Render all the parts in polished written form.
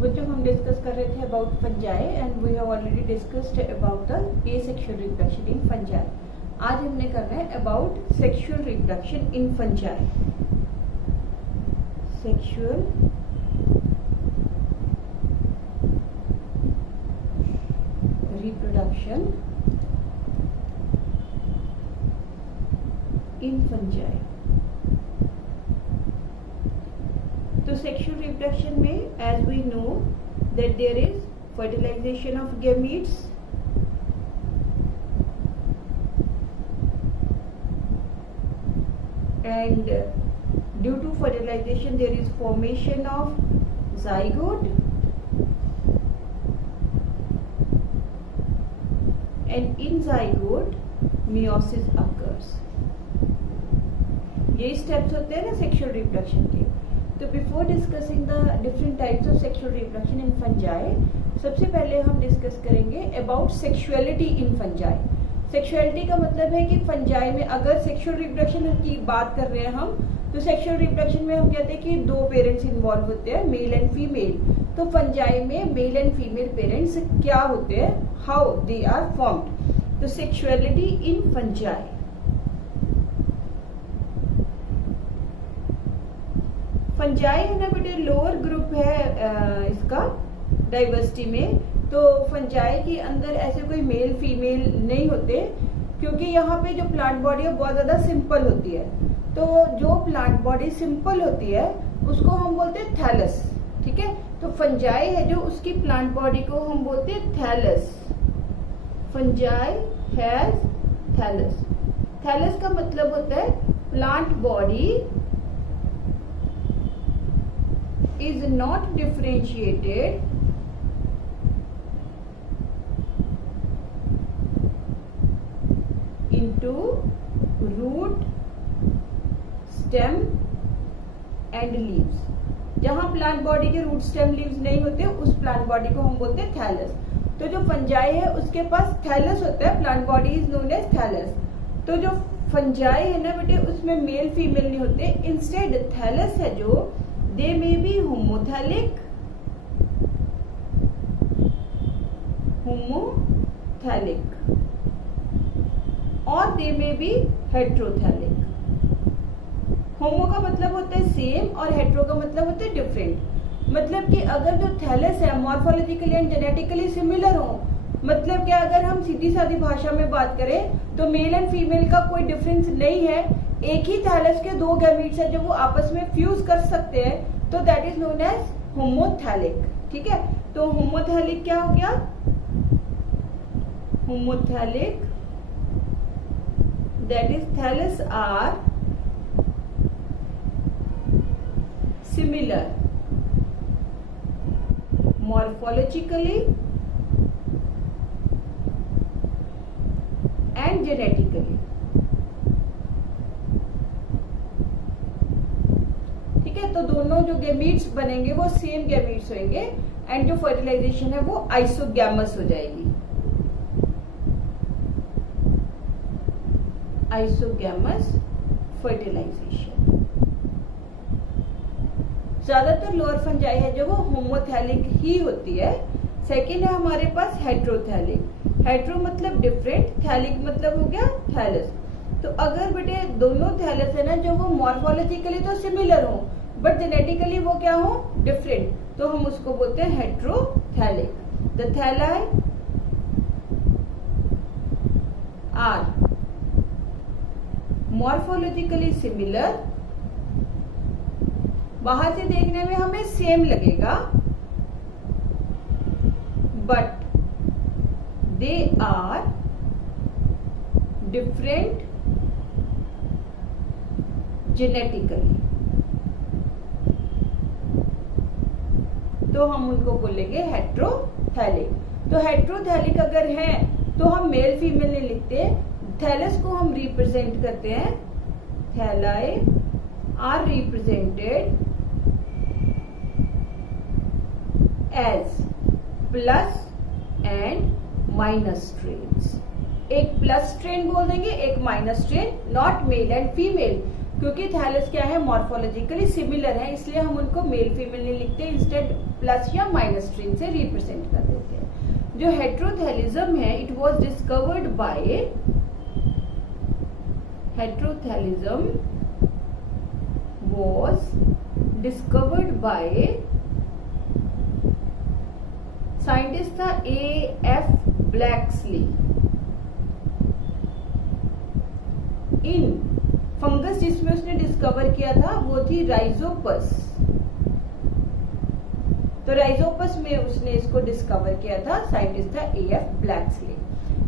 बच्चों हम डिस्कस कर रहे थे about fungi and we have already discussed about the asexual reproduction in fungi. आज हमने करना है about sexual reproduction in fungi. Sexual reproduction in fungi. तो सेक्सुअल रिप्रोडक्शन में as we know that there is fertilisation of gametes, and due to fertilization there is formation of zygote and in zygote meiosis occurs। ये steps होते हैं ना sexual reproduction के। तो before discussing the different types of sexual reproduction in fungi, सबसे पहले हम discuss करेंगे about sexuality in fungi. Sexuality का मतलब है कि फंजाई में अगर सेक्सुअल रिप्रोडक्शन की बात कर रहे हैं हम, तो सेक्सुअल रिप्रोडक्शन में हम कहते हैं कि दो पेरेंट्स इन्वॉल्व होते हैं, मेल एंड फीमेल। तो फंजाई में मेल एंड फीमेल पेरेंट्स क्या होते हैं, हाउ दे आर फॉर्म्ड। तो सेक्सुअलिटी इन फंजाई, फंजाई है ना बेटे लोअर ग्रुप है इसका डाइवर्सिटी में। तो फंजाई के अंदर ऐसे कोई मेल फीमेल नहीं होते, क्योंकि यहाँ पे जो प्लांट बॉडी है बहुत ज्यादा सिंपल होती है। तो जो प्लांट बॉडी सिंपल होती है उसको हम बोलते हैं थैलस, ठीक है। तो फंजाई है जो उसकी प्लांट बॉडी को हम बोलते हैं thallus. Fungi has thallus. Thallus का मतलब होता है plant body is not differentiated into root, stem and leaves। जहां प्लांट बॉडी के रूट स्टेम लीव्स नहीं होते उस प्लांट बॉडी को हम बोलते हैं थैलस। तो जो फंजाई है उसके पास थैलस होता है, plant body is known as thallus. तो जो फंजाई है ना बेटे उसमें मेल फीमेल नहीं होते, इंस्टेड थैलस है जो they may be homothallic और they may be heterothallic। होमो का मतलब होता है सेम और हेट्रो का मतलब होता है डिफरेंट। मतलब कि अगर जो थैलस है मॉर्फोलॉजिकली एंड जेनेटिकली सिमिलर हो, मतलब कि अगर हम सीधी सादी भाषा में बात करें तो मेल एंड फीमेल का कोई डिफरेंस नहीं है, एक ही थैलस के दो गैमीट्स है जो वो आपस में फ्यूज कर सकते हैं, तो that is known as homothallic, ठीक है। तो होमोथैलिक क्या हो गया, homothallic that is thallus are similar morphologically and genetically, ठीक है। तो दोनों जो गैमीट्स बनेंगे वो सेम गैमीट्स होंगे एंड जो फर्टिलाइजेशन है वो आइसोगैमस हो जाएगी, आइसोगैमस फर्टिलाइजेशन। ज्यादातर लोअर फंजाई है जो वो होमोथैलिक ही होती है। सेकेंड है हमारे पास हेट्रोथैलिक। हेट्रो मतलब डिफरेंट, थैलिक मतलब हो गया थैलस। तो अगर बेटे दोनों थैलस है ना जो वो मॉर्फोलॉजिकली तो सिमिलर हो बट जेनेटिकली वो क्या हो, डिफरेंट, तो हम उसको बोलते हैं heterothallic. The thalli are morphologically similar, बाहर से देखने में हमें सेम लगेगा but they are different genetically, तो हम उनको बोलेंगे हेट्रोथैलिक। तो हेट्रोथैलिक अगर है तो हम मेल फीमेल नहीं लिखते, थैलस को हम रिप्रेजेंट करते हैं, thalli are represented as plus and minus strains. एक प्लस स्ट्रेन बोल देंगे, एक minus strain, not male and female. क्योंकि थैलस क्या है, मॉर्फोलॉजिकली सिमिलर है, इसलिए हम उनको मेल फीमेल नहीं लिखते, इंस्टेड प्लस या माइनस स्ट्रिंग से रिप्रेजेंट कर देते हैं। जो हेट्रोथैलिज्म है, it was discovered by scientist था A.F. Blakeslee in fungus. जिसमें उसने डिस्कवर किया था वो थी राइजोपस। तो राइजोपस में उसने इसको डिस्कवर किया था, साइंटिस्ट था A.F. ब्लैक्सली।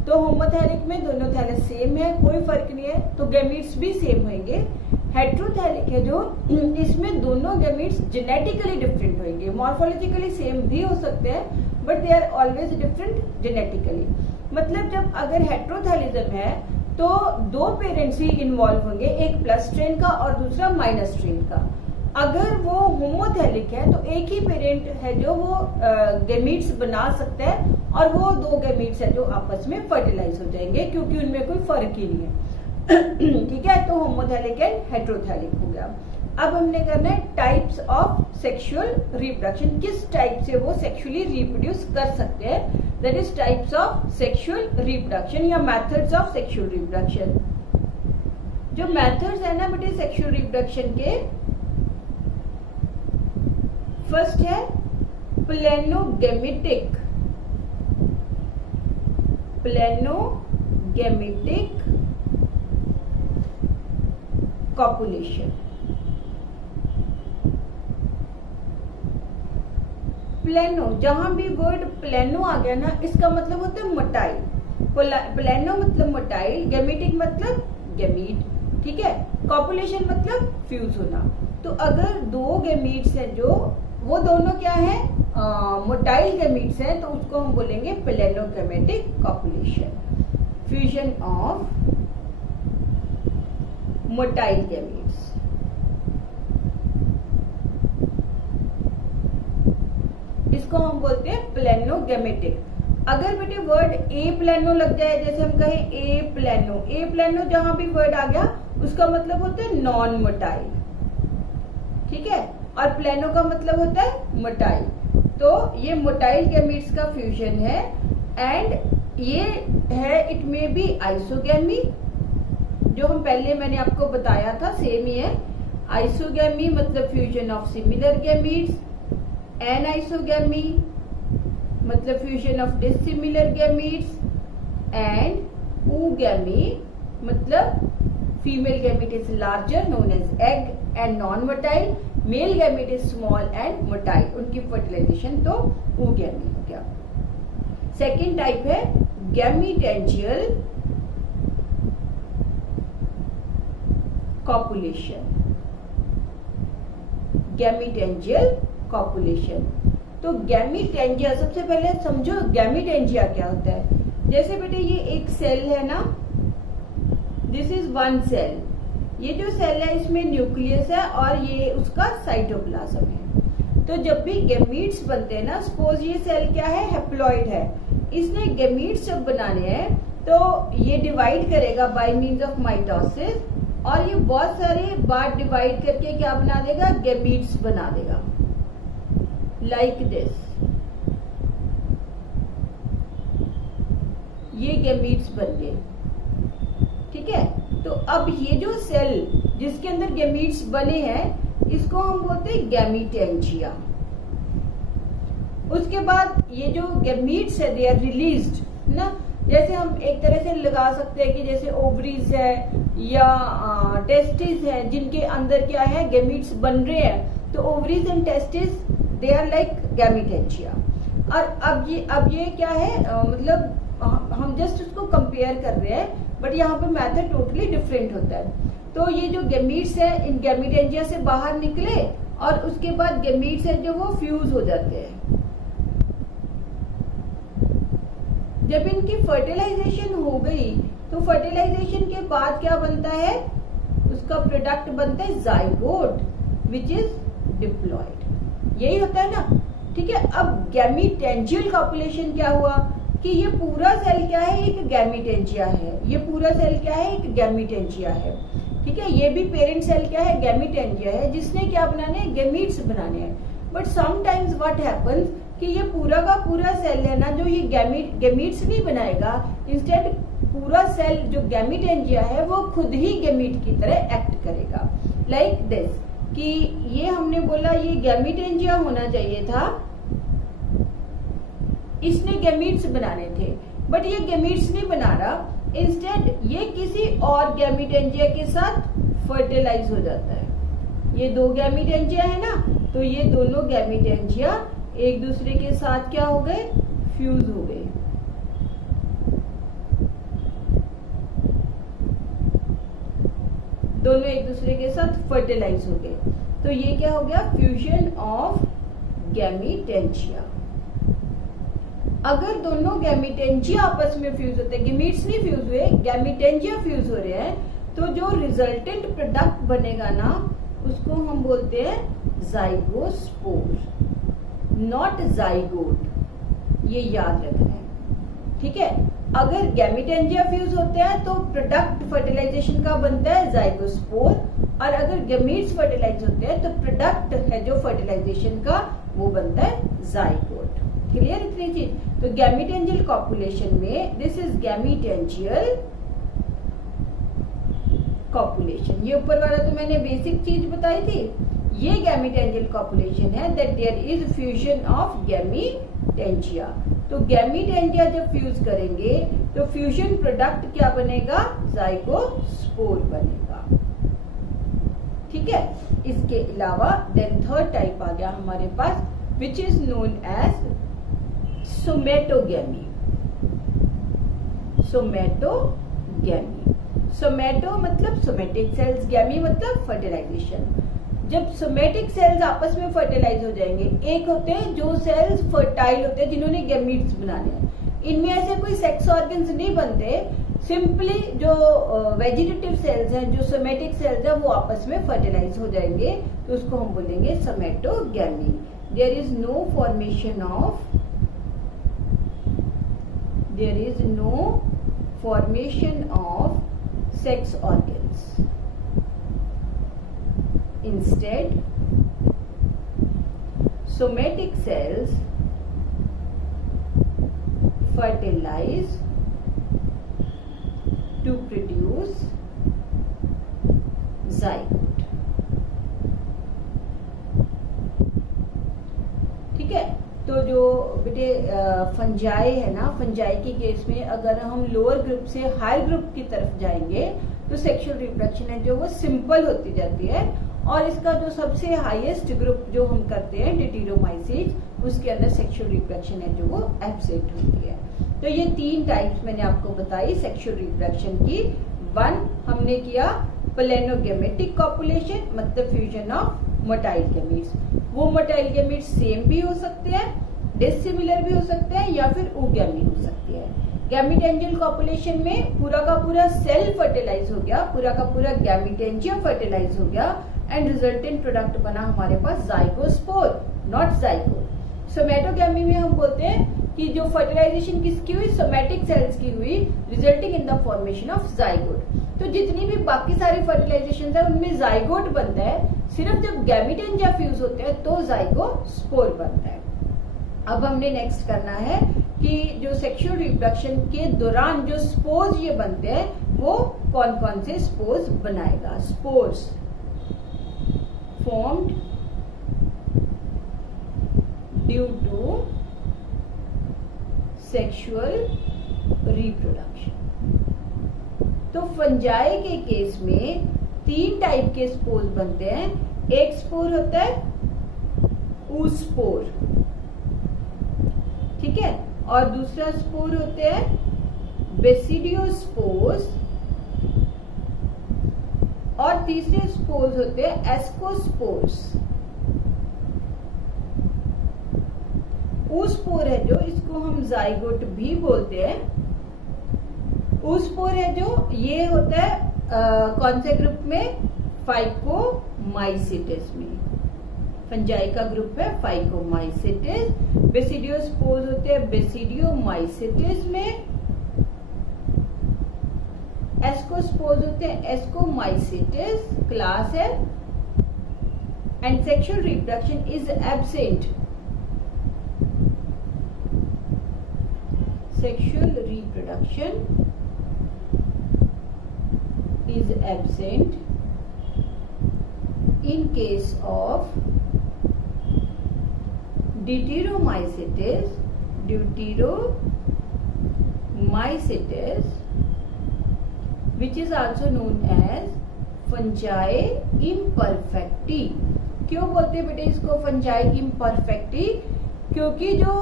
तो होमोथैलिक में दोनों थैलस सेम है, कोई फर्क नहीं है, तो गैमीट्स भी सेम होंगे। हेट्रोथैलिक है जो, इसमें दोनों गैमीट्स जेनेटिकली डिफरेंट होंगे, मॉर्फोलॉजिकली सेम भी हो सकते हैं but they are always different genetically. मतलब जब अगर हेट्रोथैलिज्म है तो दो पेरेंट्स ही इन्वॉल्व होंगे, एक प्लस स्ट्रेन का और दूसरा माइनस स्ट्रेन का। अगर वो होमोथैलिक है तो एक ही पेरेंट है जो वो गैमीट्स बना सकता है और वो दो गैमीट्स है जो आपस में फर्टिलाइज हो जाएंगे, क्योंकि उनमें कोई फर्क ही नहीं है। ठीक है, तो होमोथैलिक एंड हेट्रोथैलिक हो गया। अब हमने करना है टाइप्स ऑफ सेक्सुअल रिप्रोडक्शन, किस टाइप से वो सेक्सुअली रिप्रोड्यूस कर सकते हैं, that is types of sexual reproduction या मेथड्स ऑफ सेक्सुअल रिप्रोडक्शन। जो मेथड्स है ना बेटे सेक्सुअल रिप्रोडक्शन के, फर्स्ट है प्लेनोगेमेटिक कॉपुलेशन। प्लेनो, जहां भी वर्ड प्लेनो आ गया ना, इसका मतलब होता है मोटाइल। प्लेनो मतलब मोटाइल, गैमेटिक मतलब गैमीट, ठीक है। कॉपुलेशन मतलब फ्यूज होना। तो अगर दो गैमीट्स है जो, वो दोनों क्या है, मोटाइल गैमीट्स हैं, तो उसको हम बोलेंगे planogametic copulation, fusion of motile gametes. इसको हम बोलते हैं प्लेनोगेमेटिक। अगर बेटे वर्ड ए प्लेनो लग जाए, जैसे हम कहें ए प्लेनो जहां भी वर्ड आ गया उसका मतलब होता है नॉन मोटाइल, ठीक है, और प्लेनो का मतलब होता है मोटाइल। तो ये मोटाइल गैमीट्स का फ्यूजन है एंड ये है, इट में बी आइसोगैमी, जो हम पहले मैंने आपको बताया था सेम ही है। आइसोगैमी मतलब fusion of similar gametes, anisogamy मतलब fusion of dissimilar gametes, and oogamie मतलब female gamete is larger known as egg and non motile, male gamete is small and motile, उनकी फर्टिलाइजेशन तो oogamie हो गया। Second type है गैमीटेंजियल copulation. गैमीटेंजियल copulation, तो गैमीटेंजिया, सबसे पहले समझो गैमीटेंजिया क्या होता है। जैसे बेटे ये एक सेल है ना, दिस इज वन सेल, ये जो सेल है इसमें न्यूक्लियस है और ये उसका साइटोप्लाज्म है। तो जब भी गैमीट्स बनते हैं ना, सपोज ये सेल क्या है, हैप्लॉइड है, इसने गैमीट्स जब बनाने हैं तो ये डिवाइड करेगा बाय मींस ऑफ माइटोसिस, और ये बहुत सारे बार डिवाइड करके क्या बना देगा, गैमीट्स बना देगा, लाइक दिस। ये गैमीट्स बन गए, ठीक है। तो अब ये जो सेल जिसके अंदर गैमीट्स बने हैं इसको हम बोलते हैं गैमीटेंजिया। उसके बाद ये जो गैमीट्स है दे आर रिलीज्ड ना, जैसे हम एक तरह से लगा सकते हैं कि जैसे ओवरीज है या टेस्टिस है जिनके अंदर क्या है गैमीट्स बन रहे हैं, तो ovaries and testes they are like gametangia. और अब ये क्या है, मतलब हम जस्ट उसको कंपेयर कर रहे हैं, बट यहाँ पे मेथड टोटली डिफरेंट होता है। तो ये जो गैमीट्स है इन गैमीटेंजिया से बाहर निकले और उसके बाद गैमीट्स है जो वो फ्यूज हो जाते हैं। जब इनकी फर्टिलाइजेशन हो गई तो फर्टिलाइजेशन के बाद क्या बनता है, उसका प्रोडक्ट बनता है जाइगोट विच इज डिप्लॉयड। यही होता है ना, ठीक है। अब गैमीटेंजियल कॉपुलेशन क्या हुआ कि ये पूरा सेल क्या है, एक गैमीटेंजिया है, ये पूरा सेल क्या है, एक गैमीटेंजिया है, ठीक है, ये भी पेरेंट सेल क्या है, गैमीटेंजिया है, जिसने क्या बनाने हैं, गैमीट्स बनाने हैं। बट समटाइम्स व्हाट हैपेंस कि ये पूरा का पूरा सेल है ना, जो ये गैमीट्स नहीं बनाएगा, इंस्टेड पूरा सेल जो गैमीटेंजिया है वो खुद ही गैमीट की तरह एक्ट करेगा। लाइक दिस कि ये हमने बोला ये गैमीटेंजिया होना चाहिए था, इसने गैमीट्स बनाने थे, बट ये गैमीट्स नहीं बना रहा, इंस्टेड ये किसी और गैमीटेंजिया के साथ फर्टिलाइज हो जाता है। ये दो गैमीटेंजिया है ना, तो ये दोनों गैमीटेंजिया एक दूसरे के साथ क्या हो गए, फ्यूज हो गए। दोनों एक दूसरे के साथ फर्टिलाइज हो गए, तो ये क्या हो गया, फ्यूजन ऑफ गैमीटेंजिया। अगर दोनों गैमीटेंजिया आपस में फ्यूज होते हैं, गैमीट्स नहीं फ्यूज हुए, गैमीटेंजिया फ्यूज हो रहे हैं, तो जो रिजल्टेंट प्रोडक्ट बनेगा ना, उसको हम बोलते हैं जाइगोस्पोर, नॉट जाइगोट। ये याद रखना है, ठीक है। अगर गैमीटेंजिया फ्यूज होते हैं तो प्रोडक्ट फर्टिलाइजेशन का बनता है जाइगोस्पोर, और अगर गैमीट्स फर्टिलाइज होते हैं तो प्रोडक्ट है जो फर्टिलाइजेशन का वो बनता है जाइगोट। क्लियर इतनी चीज। तो गैमीटेंजियल कॉपुलेशन में दिस इज गैमीटेंजियल कॉपुलेशन। ये ऊपर वाला तो मैंने बेसिक चीज बताई थी, ये गैमीटेंजियल कॉपुलेशन है, that there is fusion of gametangia. तो गैमीटेंजिया जब फ्यूज करेंगे तो फ्यूजन प्रोडक्ट क्या बनेगा, जाइगोस्पोर बनेगा, ठीक है। इसके अलावा देन थर्ड टाइप आ गया हमारे पास, which is known as somatogamy. Somatogamy, somato मतलब सोमेटिक सेल्स, गैमी मतलब फर्टिलाइजेशन। जब सोमेटिक सेल्स आपस में फर्टिलाइज हो जाएंगे, एक होते हैं जो सेल्स फर्टाइल होते हैं जिन्होंने गैमीट्स बनाने हैं, इनमें ऐसे कोई सेक्स ऑर्गन्स नहीं बनते, सिंपली जो वेजिटेटिव सेल्स हैं, जो सोमेटिक सेल्स हैं, वो आपस में फर्टिलाइज हो जाएंगे, तो उसको हम बोलेंगे somatogamy. There is no formation of sex organs. Instead, somatic cells fertilize to produce zygote. ठीक है। तो जो बेटे फंजाई है ना, फंजाई के केस में अगर हम लोअर ग्रुप से हायर ग्रुप की तरफ जाएंगे तो सेक्सुअल रिप्रोडक्शन है जो वो सिंपल होती जाती है, और इसका जो सबसे हाईएस्ट ग्रुप जो हम करते हैं डिटिरोमाइसीज, उसके अंदर सेक्सुअल रिप्रोडक्शन है जो वो एब्सेंट होती है। तो ये तीन टाइप्स मैंने आपको बताई सेक्सुअल रिप्रोडक्शन की। वन हमने किया प्लेनोगेमेटिक कॉपुलेशन, मतलब फ्यूजन ऑफ मोटाइल गैमीट्स। वो मोटाइल गैमीट्स सेम भी हो सकते हैं, डिसिमिलर भी हो सकते हैं, या फिर ओगैमी हो सकती है। गैमीटेंजियल कॉपुलेशन में पूरा का पूरा सेल फर्टिलाइज हो गया, पूरा का पूरा गैमीटेंजिया फर्टिलाइज हो गया, एंड रिजल्टेंट प्रोडक्ट बना हमारे पास जाइगोस्पोर, नॉट जाइगोट। सोमेटोगैमी में हम बोलते हैं कि जो फर्टिलाइजेशन किसकी हुई, सोमेटिक सेल्स की हुई, resulting in the formation of zygote. तो जितनी भी बाकी सारी फर्टिलाइजेशन है उनमें जाइगोट बनता है, सिर्फ जब गैमीटेंजिया फ्यूज होते हैं तो जाइगोस्पोर बनता है। अब हमने नेक्स्ट करना है कि जो सेक्सुअल रिप्रोडक्शन के दौरान जो स्पोर्स ये बनते हैं वो कौन कौन से स्पोर्स बनाएगा। Spores formed due to sexual reproduction. तो फंजाई के केस में तीन टाइप के स्पोर्स बनते हैं। एक स्पोर होता है ऊस्पोर, ठीक है, और दूसरा स्पोर होते हैं बेसिडियोस्पोर्स, और तीसरे स्पोर्स होते हैं एस्कोस्पोर्स। ऊस्पोर है जो, इसको हम जाइगोट भी बोलते हैं। ऊस्पोर है जो, ये होता है कौन से ग्रुप में, फाइकोमाइसिटिस में। फंजाई का ग्रुप है फाइकोमाइसिटिस। बेसिडियोस्पोर्स होते हैं बेसिडियोमाइसिटिस में, एस्कोस्पोर्स होते हैं, एस्कोमाइसिटिस क्लास है, and sexual reproduction is absent, sexual reproduction is absent in case of deuteromycetes, which is also known as fungi imperfecti. क्यों बोलते हैं बेटे इसको fungi imperfecti? क्योंकि जो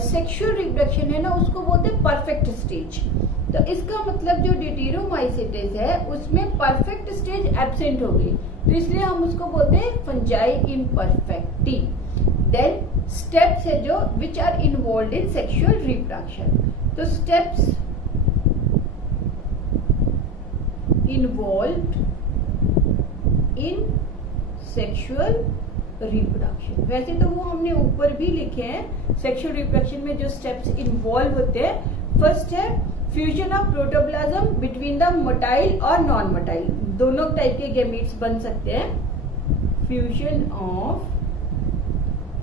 सेक्सुअल रिप्रोडक्शन है ना उसको बोलते हैं परफेक्ट स्टेज। तो इसका मतलब जो ड्यूटेरोमाइसिटिस है उसमें परफेक्ट स्टेज एब्सेंट हो गई, तो इसलिए हम उसको बोलते हैं फंजाई इम्परफेक्टी। देन स्टेप्स है जो which are involve in sexual reproduction. तो steps involve in sexual reproduction, वैसे तो वो हमने ऊपर भी लिखे हैं। सेक्सुअल रिप्रोडक्शन में जो स्टेप्स इन्वॉल्व होते हैं, फर्स्ट है fusion of protoplasm between the motile और नॉन मोटाइल, दोनों टाइप के गैमीट्स बन सकते हैं। Fusion of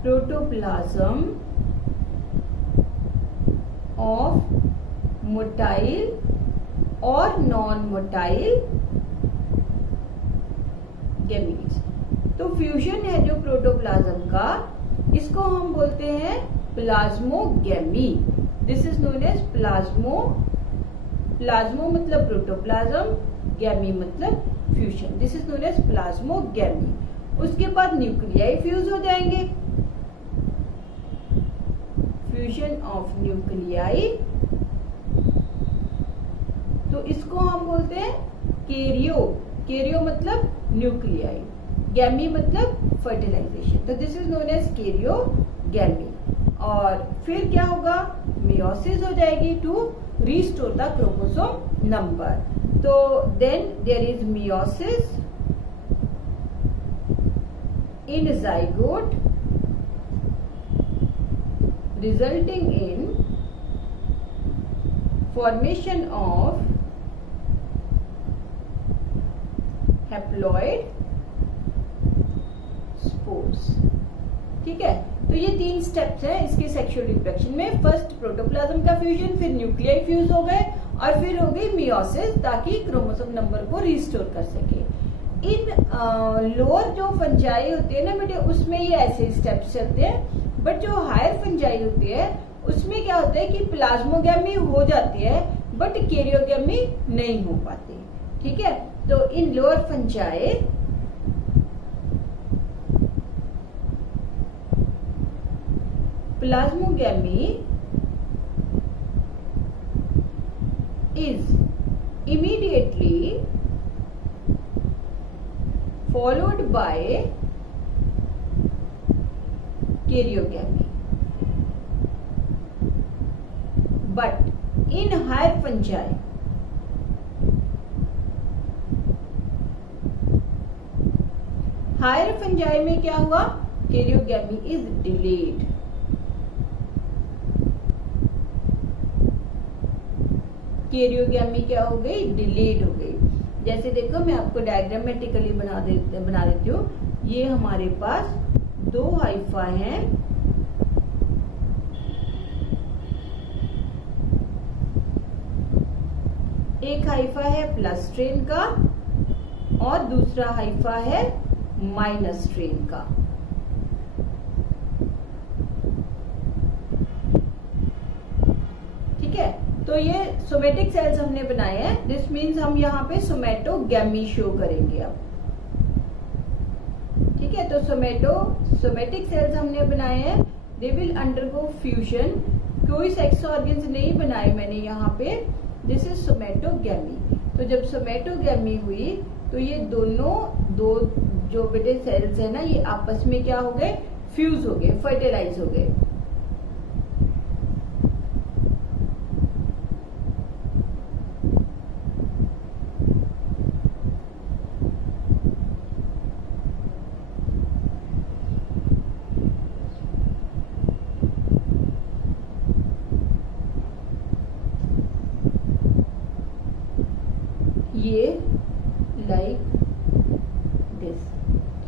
protoplasm of motile और नॉन मोटाइल गैमीट्स। तो फ्यूजन है जो प्रोटोप्लाज्म का, इसको हम बोलते हैं plasmogamy. This is known as plasmo मतलब प्रोटोप्लाज्म, गैमी मतलब fusion, this is known as plasmogamy. उसके बाद न्यूक्लियाई फ्यूज हो जाएंगे, फ्यूजन ऑफ न्यूक्लियाई, तो इसको हम बोलते हैं कैरियो। कैरियो मतलब न्यूक्लियाई, गैमी मतलब फर्टिलाइजेशन, तो this is known as karyogamy. और फिर क्या होगा, मियोसिस हो जाएगी to restore the chromosome number. तो then there is meiosis in zygote resulting in formation of haploid spores. ठीक है, तो ये 3 स्टेप्स हैं इसके सेक्सुअल रिप्रोडक्शन में। फर्स्ट प्रोटोप्लाज्म का फ्यूजन, फिर न्यूक्लियाई फ्यूज हो गए और फिर हो गई मियोसिस ताकि क्रोमोसोम नंबर को रिस्टोर कर सके। इन लोअर जो फंजाई होते हैं ना बेटे, उसमें ये ऐसे स्टेप्स चलते हैं, बट जो हायर फंजाई होती है उसमें क्या होता है कि प्लाज्मोगैमी हो जाती है बट कैरियोगैमी नहीं हो पाती। ठीक है, तो इन lower fungi plasmogamy is immediately followed by karyogamy, but in higher fungi में क्या हुआ, karyogamy is delayed। कैरियोगैमी क्या हो गई, डिलेड हो गई। जैसे देखो मैं आपको डायग्रामेटिकली बना देती हूँ। ये हमारे पास 2 हाइफा हैं, एक हाइफा है प्लस स्ट्रेन का और दूसरा हाइफा है माइनस स्ट्रेन का। ठीक है, तो ये सोमेटिक सेल्स हमने बनाए हैं, दिस मीन्स हम यहाँ पे सोमेटोगैमी शो करेंगे अब। ठीक है, तो सोमेटिक सेल्स हमने बनाए हैं, दे विल अंडरगो फ्यूजन। कोई सेक्स ऑर्गन्स नहीं बनाए मैंने यहाँ पे, दिस इज सोमेटोगैमी। तो जब सोमेटोगैमी हुई तो ये दो जो बेटे सेल्स है ना, ये आपस में क्या हो गए, फ्यूज हो गए, फर्टिलाइज हो गए।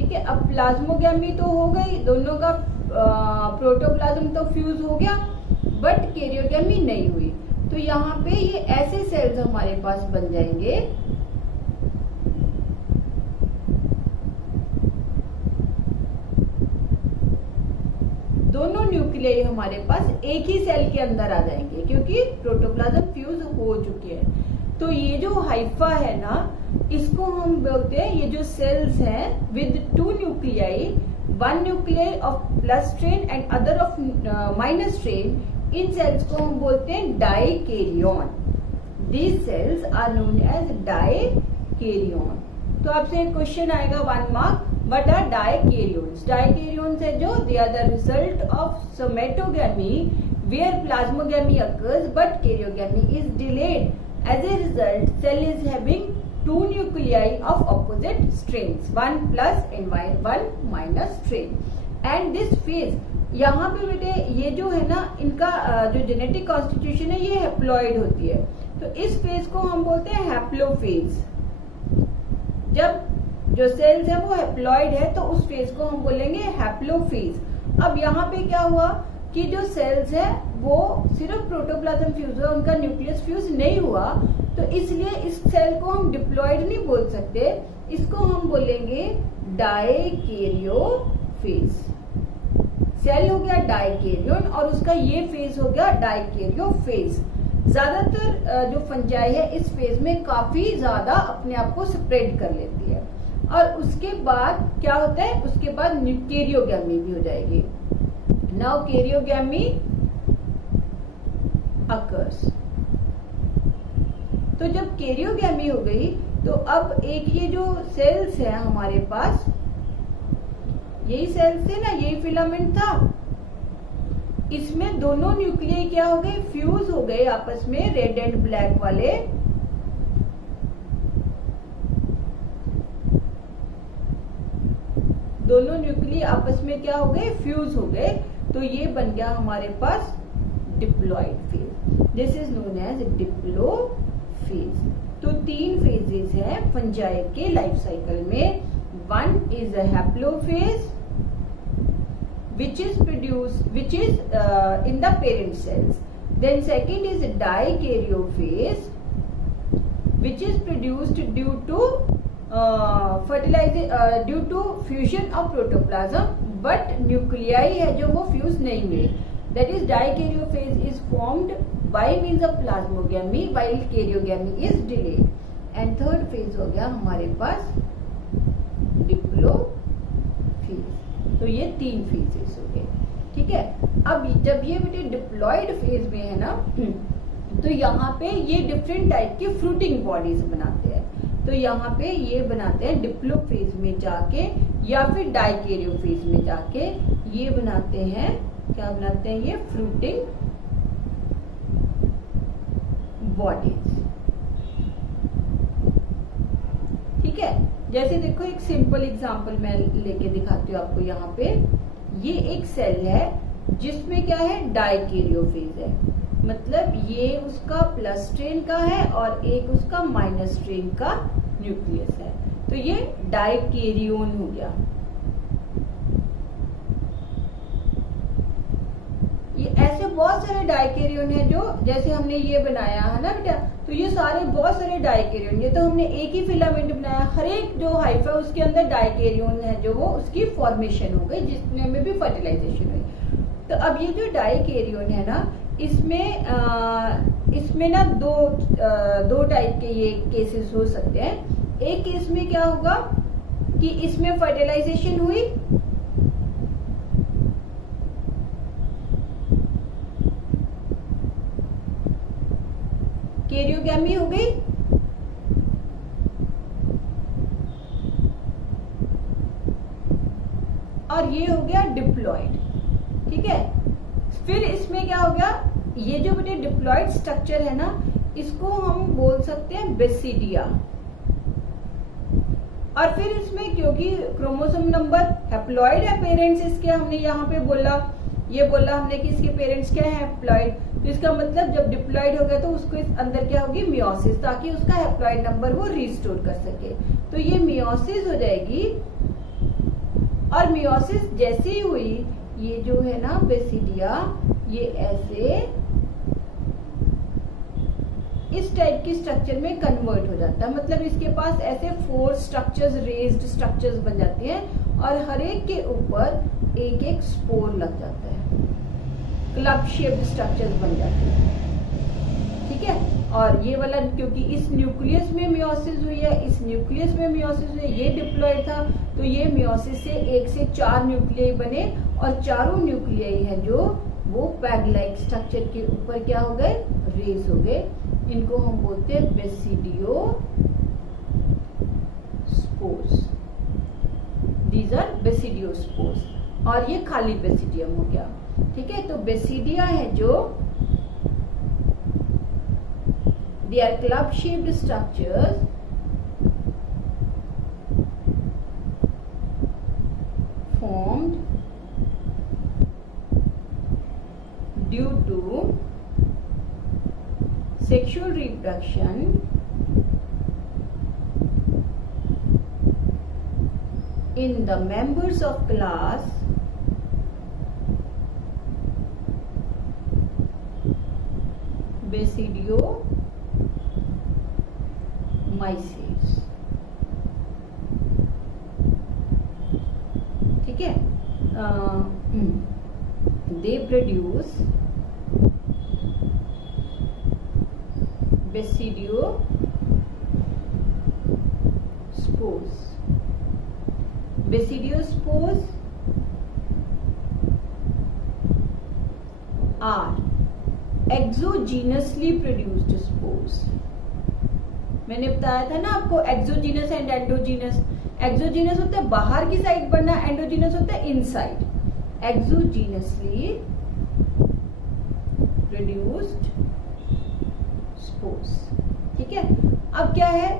ठीक है। अब प्लाज्मोगैमी तो हो गई, दोनों का प्रोटोप्लाज्म तो फ्यूज हो गया, बट कैरियोगैमी नहीं हुई। तो यहाँ पे ये ऐसे सेल्स हमारे पास बन जाएंगे दोनों न्यूक्लियाई हमारे पास एक ही सेल के अंदर आ जाएंगे क्योंकि प्रोटोप्लाज्म फ्यूज हो चुके हैं। तो ये जो हाइफा है ना, इसको हम बोलते हैं, ये जो सेल्स हैं with two nuclei, one nuclei of plus strain and other of minus strain, इन सेल्स को हम बोलते हैं dikaryon. These cells are known as dikaryon. तो आपसे एक क्वेश्चन आएगा 1 mark, what are dikaryons? Dikaryons है जो they are the result of somatogamy where plasmogamy occurs but karyogamy is delayed. As a result, cell is having two nuclei of opposite strains, one plus and one minus strain. And this phase, यहाँ पे बेटे ये जो है ना, इनका जो genetic constitution है ये हैप्लॉइड होती है। तो इस फेज को हम बोलते हैं हैप्लोफेज। जब जो सेल्स है वो हैप्लॉइड है तो उस फेज को हम बोलेंगे हैप्लोफेज। अब यहाँ पे क्या हुआ कि जो सेल्स है वो सिर्फ प्रोटोप्लाज्म फ्यूज हुआ, उनका न्यूक्लियस फ्यूज नहीं हुआ, तो इसलिए इस सेल को हम डिप्लॉइड नहीं बोल सकते, इसको हम बोलेंगे डाइकैरियोफेज। सेल हो गया डाइकैरियन और उसका ये फेज हो गया डाइकैरियोफेज। ज्यादातर जो फंजाई है इस फेज में काफी ज्यादा अपने आप को स्प्रेड कर लेती है। और उसके बाद क्या होता है, उसके बाद कैरियोगैमी भी हो जाएगी। Now karyogamy occurs. तो जब कैरियोगैमी हो गई तो अब एक ये जो सेल्स है हमारे पास, यही सेल्स थे ना, यही फिलामेंट था, इसमें दोनों न्यूक्लियाई क्या हो गए, फ्यूज हो गए आपस में, रेड एंड ब्लैक वाले। दोनों न्यूक्लियाई आपस में क्या हो गए, फ्यूज हो गए। तो ये बन गया हमारे पास diploid phase. This is known as diplophase. तो 3 फेजेस हैं फंजाई के लाइफ साइकिल में। One is a haplophase which is in the parent cells. Then second is dikaryophase, which is produced due to due to fusion of protoplasm, but nuclei है जो वो fuse नहीं हुए. That is dikaryophase is formed by means of plasmogamy while karyogamy is delayed. And third phase हो गया हमारे पास डिप्लोफेज। तो ये 3 फेजेस हो गए, ठीक है। अब जब ये बेटे डिप्लॉइड फेज में है ना, तो यहाँ पे ये डिफरेंट टाइप की फ्रूटिंग बॉडीज बनाते हैं। तो यहाँ पे ये बनाते हैं डिप्लोफेज में जाके या फिर डाइकैरियोफेज में जाके, ये बनाते हैं, क्या बनाते हैं, ये फ्रूटिंग बॉडीज, ठीक है। जैसे देखो एक सिंपल एग्जांपल मैं लेके दिखाती हूँ आपको। यहाँ पे ये एक सेल है जिसमें क्या है, डाइकैरियोफेज है, मतलब ये उसका प्लस स्ट्रेन का है और एक उसका माइनस स्ट्रेन का न्यूक्लियस है। तो ये डाइकैरियन हो गया। ये ऐसे बहुत सारे डाइकैरियन है जो, जैसे हमने ये बनाया है ना बेटा, तो ये सारे बहुत सारे डाइकैरियन, ये तो हमने एक ही फिलामेंट बनाया, हर एक जो हाइफा उसके अंदर डाइकैरियन है जो वो उसकी फॉर्मेशन हो गई, जिसमें में भी फर्टिलाइजेशन हुई। तो अब ये जो डाइकैरियन है ना, इसमें ना दो टाइप के ये केसेस हो सकते हैं। एक केस में क्या होगा कि इसमें फर्टिलाइजेशन हुई, कैरियोगैमी हो गई, और ये हो गया डिप्लॉइड, ठीक है। फिर इसमें क्या हो गया, ये जो बेटे डिप्लॉइड स्ट्रक्चर है ना, इसको हम बोल सकते हैं बेसिडिया। और फिर इसमें क्योंकि क्रोमोसोम नंबर हैप्लॉइड है, पेरेंट्स इसके हमने यहाँ पे बोला, ये बोला हमने कि इसके पेरेंट्स क्या है, हैप्लॉइड। तो इसका मतलब जब डिप्लॉइड हो गया तो उसको इस अंदर क्या होगी, मियोसिस, ताकि उसका हैप्लॉइड नंबर वो रिस्टोर कर सके। तो ये मियोसिस हो जाएगी और मियोसिस जैसे ही हुई, ये जो है ना बेसिडिया, ये ऐसे इस टाइप की स्ट्रक्चर में कन्वर्ट हो जाता है। मतलब इसके पास ऐसे 4 स्ट्रक्चर्स, रेज्ड स्ट्रक्चर्स बन जाती हैं और हर एक के ऊपर एक एक स्पोर लग जाता है, क्लब शेप्ड स्ट्रक्चर्स बन जाते हैं। ठीक है, और ये वाला क्योंकि इस न्यूक्लियस में मियोसिस हुई है, इस न्यूक्लियस में मियोसिस हुई है, ये डिप्लॉइड था, तो ये मियोसिस से 1 से 4 न्यूक्लियाई बने और चारों न्यूक्लियाई है जो वो पैग लाइक स्ट्रक्चर के ऊपर क्या हो गए, रेज हो गए। इनको हम बोलते हैं basidiospores. These are basidiospores. और ये खाली बेसिडियम हो गया। ठीक है, तो बेसिडिया है जो they are club shaped structures formed due to sexual reproduction in the members of class Basidiomycetes। ठीक है, they produce basidiospores। Basidiospores are exogenously produced spores। मैंने बताया था ना आपको एक्सोजीनस एंड एंडोजीनस। एक्सोजीनस होता है बाहर की साइड बनना, एंडोजीनस होता है इनसाइड। Exogenously produced spores. ठीक है, अब क्या है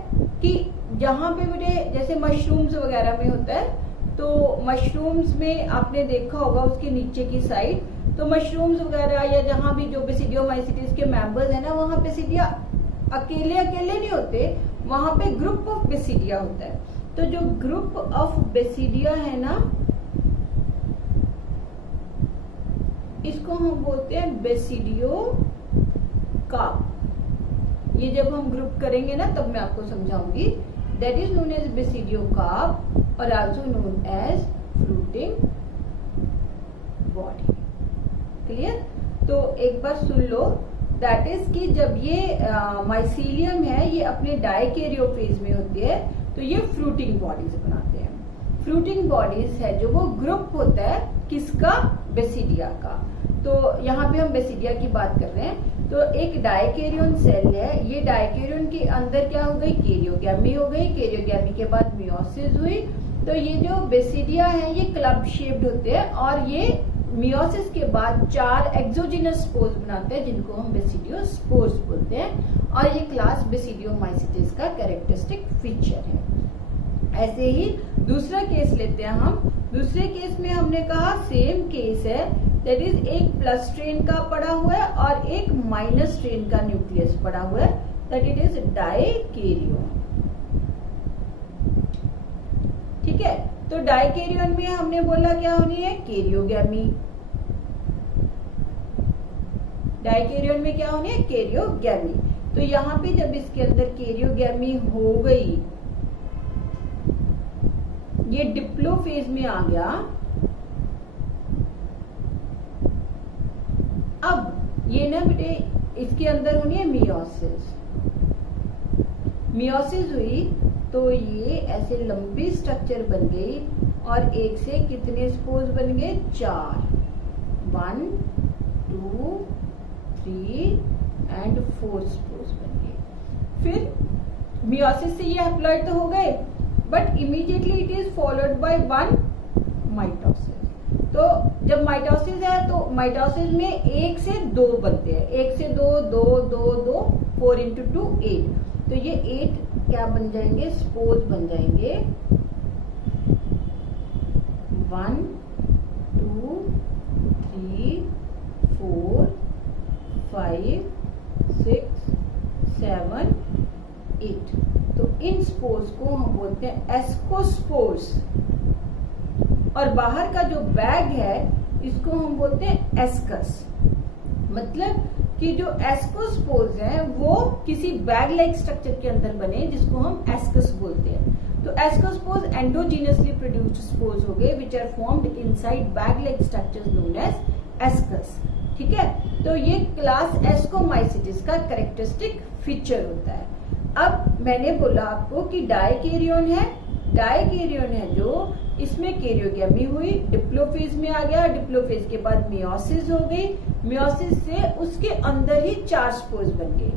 कि जहां पे बेटे जैसे मशरूम्स वगैरह में होता है, तो मशरूम्स में आपने देखा होगा उसके नीचे की साइड, तो मशरूम्स वगैरह या जहां भी जो बेसिडियोमाइसीटीज के मेंबर्स है ना, वहां बेसिडिया अकेले अकेले नहीं होते, वहां पे ग्रुप ऑफ बेसिडिया होता है। तो जो ग्रुप ऑफ बेसिडिया है ना, इसको हम बोलते हैं बेसिडियो कार्प। ये जब हम ग्रुप करेंगे ना तब मैं आपको समझाऊंगी। That is known as basidiocarp और also known as fruiting body. Clear? तो एक बार सुन लो, दैट इज कि जब ये माइसीलियम है, ये अपने डाइकैरियो फेज में होती है, तो ये फ्रूटिंग बॉडीज बनाते हैं। फ्रूटिंग बॉडीज है जो वो ग्रुप होता है किसका, बेसिडिया का। तो यहाँ पे हम बेसिडिया की बात कर रहे हैं। तो एक डाइकैरियन सेल है, ये डाइकैरियन के अंदर क्या हो गई, कैरियोगैमी हो गई। कैरियोगैमी के बाद मियोसिस हुई। तो ये जो बेसिडिया है ये क्लब शेप्ड होते हैं और ये मियोसिस के बाद 4 एक्सोजिनस स्पोर्स बनाते हैं जिनको हम बेसिडियोस्पोर्स बोलते हैं। और ये क्लास बेसिडियोमाइसीटीज का कैरेक्टरिस्टिक फीचर है। ऐसे ही दूसरा केस लेते हैं हम। दूसरे केस में हमने कहा सेम केस है, दैट इज एक प्लस स्ट्रेन का पड़ा हुआ है और एक माइनस स्ट्रेन का न्यूक्लियस पड़ा हुआ है, दैट इट इज डाइकैरियन। ठीक है, तो डाइकैरियन में हमने बोला क्या होनी है, कैरियोगैमी। डाइकैरियन में क्या होनी है, कैरियोगैमी। तो यहाँ पे जब इसके अंदर कैरियोगैमी हो गई, ये डिप्लो फेज में आ गया। अब ये ना बेटे इसके अंदर होनी है मियोसिस। मियोसिस हुई तो ये ऐसे लंबी स्ट्रक्चर बन गई और एक से कितने स्पोर्स बन गए, 4। 1 2 3 एंड 4 स्पोर्स बन गए। फिर मियोसिस से ये हैप्लॉइड तो हो गए, but immediately it is followed by 1 mitosis. तो जब माइटोसिस है तो माइटोसिस में 1 से 2 बनते हैं, 1 से 2 2 2 2 4 × 2 8। तो ये 8 क्या बन जाएंगे, स्पोर्स बन जाएंगे। 1 2 3 4 5 6 7 8। तो इन स्पोर्स को हम बोलते हैं एस्कोस्पोर्स। और बाहर का जो बैग है इसको हम बोलते हैं एस्कस। मतलब कि जो एस्कोस्पोर्स है वो किसी बैग लाइक स्ट्रक्चर के अंदर बने जिसको हम एस्कस बोलते हैं। तो एस्कोस्पोर्स एंडोजीनियसली प्रोड्यूस्ड स्पोर्स हो गए which are formed inside bag like structures known as ascus. ठीक है, तो ये क्लास एस्कोमाइसिटिस का कैरेक्टरिस्टिक फीचर होता है। अब मैंने बोला आपको कि डायकैरियन है, डायकैरियन है जो इसमें कैरियोगेमी हुई, डिप्लोफेज में आ गया, डिप्लोफेज के बाद मियोसिस हो गई, मियोसिस से उसके अंदर ही 4 स्पोर्स बन गए।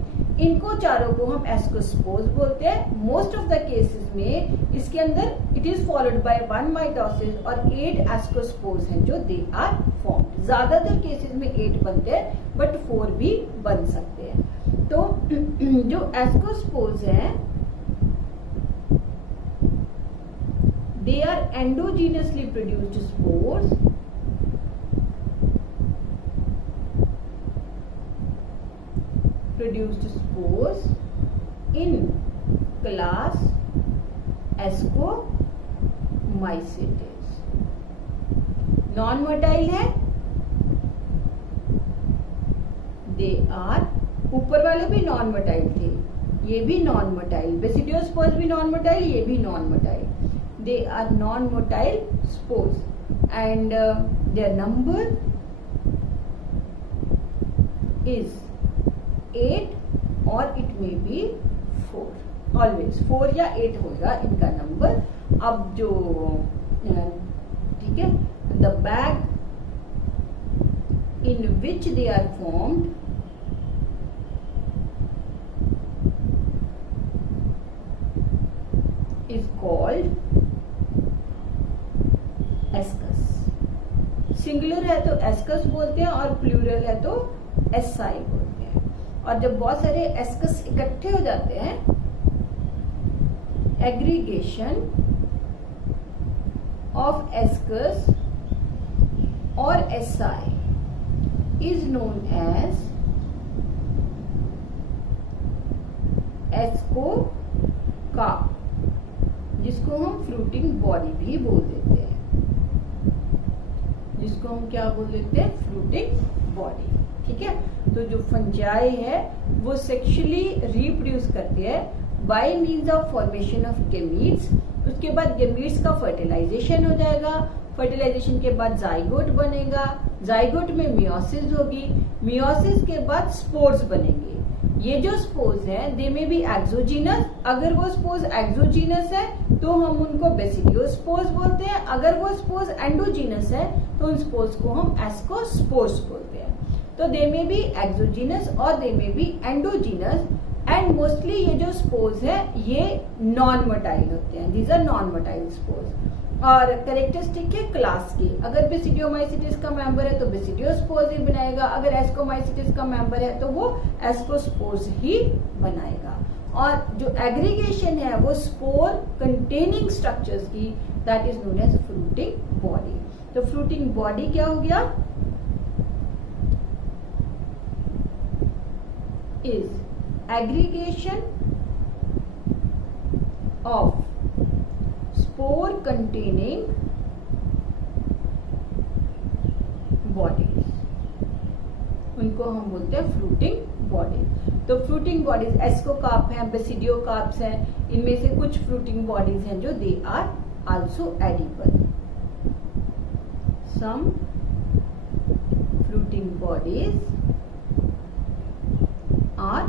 इनको चारों को हम एस्कोस्पोर्स बोलते हैं। मोस्ट ऑफ द केसेस में इसके अंदर it is followed by 1 mitosis और 8 एस्कोस्पोर्स हैं जो दे आर फॉर्म्ड। ज्यादातर केसेस में 8 बनते हैं बट 4 भी बन सकते हैं। तो जो एस्कोस्पोर्स हैं they are endogenously produced spores in class Ascomycetes। Non motile है, दे आर, ऊपर वाले भी नॉन मोटाइल थे, ये भी नॉन मोटाइल, बेसिडियोस्पोर्स भी नॉन मोटाइल, ये भी non motile. They are non-motile spores and their number is 8 or it may be 4, always 4 या 8 होगा इनका नंबर। अब जो ठीक है, the bag in which they are formed is called ascus. Singular है तो एस्कस बोलते हैं और प्लूरल है तो एसाई बोलते हैं। और जब बहुत सारे एस्कस इकट्ठे हो जाते हैं, एग्रीगेशन ऑफ एस्कस और asci is known as ascocarp, जिसको हम फ्रूटिंग बॉडी भी बोल देते हैं, जिसको हम क्या बोल देते हैं, फ्रूटिंग बॉडी। ठीक है, तो जो फंजाई है वो सेक्सुअली रिप्रोड्यूस करते हैं by means of formation of gametes. उसके बाद गेमीट्स का फर्टिलाइजेशन हो जाएगा, फर्टिलाइजेशन के बाद जाइगोट बनेगा, जाइगोट में मियोसिस होगी, मियोसिस के बाद स्पोर्स बनेंगे। ये जो स्पोर्स है दे में भी एक्सोजीनस, अगर वो स्पोर्स एक्सोजीनस है तो हम उनको बेसिडियोस्पोर्स बोलते हैं, अगर वो स्पोर्स एंडोजीनस है तो उन स्पोर्स को हम एस्कोस्पोर्स बोलते हैं। तो दे में भी एक्सोजीनस और दे में भी एंडोजीनस एंड मोस्टली ये जो स्पोर्स है ये नॉन मोटाइल होते हैं, these are non motile spores. और कैरेक्टरिस्टिक है क्लास की, अगर बेसिडियोमाइसिटिस का मेंबर है तो बेसिडियोस्पोर्स ही बनाएगा, अगर एस्कोमाइसिटिस का मेंबर है तो वो एस्कोस्पोर्स ही बनाएगा। और जो एग्रीगेशन है वो स्पोर कंटेनिंग स्ट्रक्चर्स की, that is known as fruiting body. तो फ्रूटिंग बॉडी क्या हो गया, is aggregation of spore containing bodies, उनको हम बोलते हैं फ्रूटिंग बॉडीज। तो फ्रूटिंग बॉडीज एस्कोकार्प हैं, बेसिडियोकार्प्स हैं, इनमें से कुछ फ्रूटिंग बॉडीज हैं जो they are also edible. Some fruiting bodies are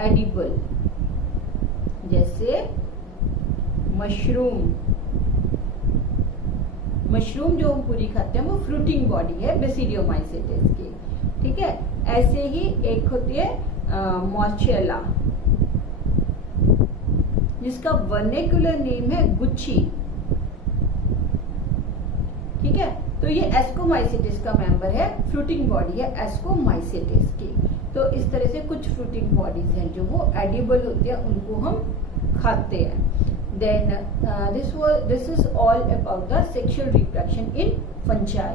edible, जैसे मशरूम, मशरूम जो हम पूरी खाते हैं वो फ्रूटिंग बॉडी है बेसिडियोमाइसिटिस की। ठीक है, ऐसे ही एक होती है मॉर्चेला, जिसका वर्नेकुलर नेम है गुच्ची। ठीक है, तो ये एस्कोमाइसिटिस का मेंबर है, फ्रूटिंग बॉडी है एस्कोमाइसिटिस की। तो इस तरह से कुछ फ्रूटिंग बॉडीज हैं जो वो एडिबल होती है, उनको हम खाते हैं। Then this is all about the sexual reproduction in fungi.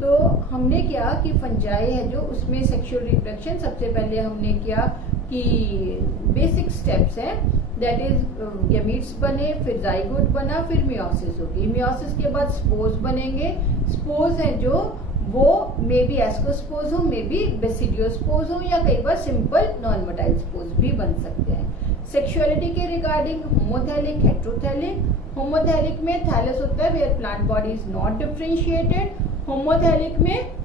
तो हमने क्या कि फंजाई है जो उसमें सेक्सुअल रिप्रोडक्शन सबसे पहले हमने किया कि बेसिक स्टेप्स है, दैट इज गैमीट्स बने, फिर जाइगोट बना, फिर मियोसिस होगी। मियोसिस के बाद स्पोर्स बनेंगे। स्पोर्स है जो वो मे बी एस्कोस्पोर्स हो, मे बी बेसिडियोस्पोर्स हो, या कई बार सिंपल नॉन मोटाइल स्पोर्स भी बन सकते हैं। सेक्सुअलिटी के रिगार्डिंग होमोथैलिक, हेट्रोथैलिक। होमोथैलिक में थैलस होता है where plant body is not differentiated. Homothallic में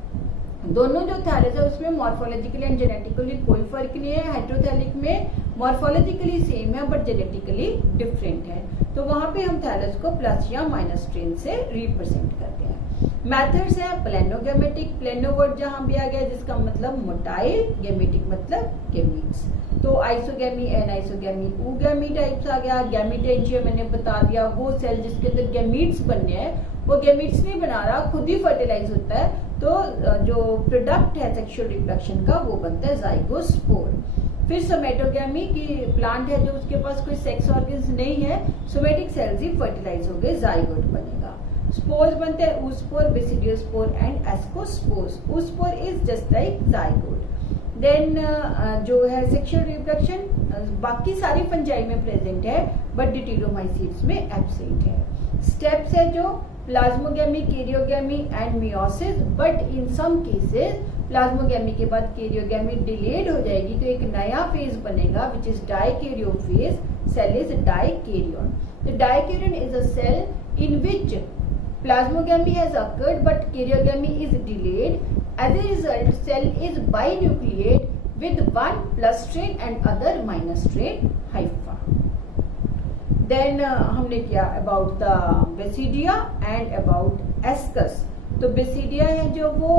दोनों जो थैलस है उसमें मॉर्फोलॉजिकली एंड जेनेटिकली कोई फर्क नहीं है। हेट्रोथैलिक में मॉर्फोलॉजिकली सेम है बट जेनेटिकली डिफरेंट है। तो वहां पे हम थैलस को प्लस या माइनस स्ट्रेन से रिप्रेजेंट करते हैं। मेथड्स है प्लेनोगैमेटिक, प्लेनो वर्ड जहां भी आ गया जिसका मतलब मोटाइल, गैमेटिक मतलब गैमीट्स। तो आइसोगैमी, एनाइसोगैमी, ऊगैमी टाइप्स आ गया। गैमीटेंशिया मैंने बता दिया, वो सेल जिसके अंदर गैमीट्स बनने हैं वो गैमीट्स नहीं बना रहा, खुद ही फर्टिलाइज होता है। तो जो प्रोडक्ट है सेक्सुअल रिप्रोडक्शन का वो बनता है जाइगोस्पोर। फिर सोमेटोगैमी की प्लांट है जो उसके पास कोई सेक्स ऑर्गन्स नहीं है, सोमेटिक सेल्स ही फर्टिलाइज हो गए, जाइगोट बनेगा। स्पोर्स बनते हैं oospore, basidiospore and ascospores. oospore is just like zygote. Then जो है सेक्सुअल रिप्रोडक्शन बाकी सारी फंजाई में प्रेजेंट है बट डिटिरोमाइसीट्स में एब्सेंट है। स्टेप्स है जो plasmogamy, karyogamy and meiosis, but in some cases plasmogamy के बाद कैरियोगैमी डिलेड हो जाएगी तो एक नया फेज बनेगा which is dikaryophase. Cell is dikaryon. The dikaryon is a cell in which plasmogamy has occurred but karyogamy is delayed. As a result, cell is binucleate with one plus strain and other minus strain hypha. Then हमने किया about the basidia and about ascus. तो basidia है जो वो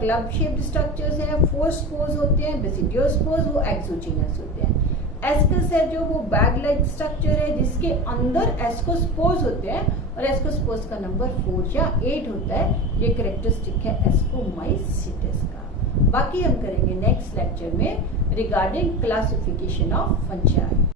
club shaped structures हैं, 4 spores होते हैं। Basidiospores वो एक्सोजिनस होते हैं। एस्कस है जो वो बैग लाइक स्ट्रक्चर है जिसके अंदर एस्कोस्पोर्स होते हैं और एस्कोस्पोर्स का नंबर 4 या 8 होता है। ये कैरेक्टरिस्टिक है एस्कोमाइसिटिस का। बाकी हम करेंगे नेक्स्ट लेक्चर में रिगार्डिंग क्लासिफिकेशन ऑफ फंजाई।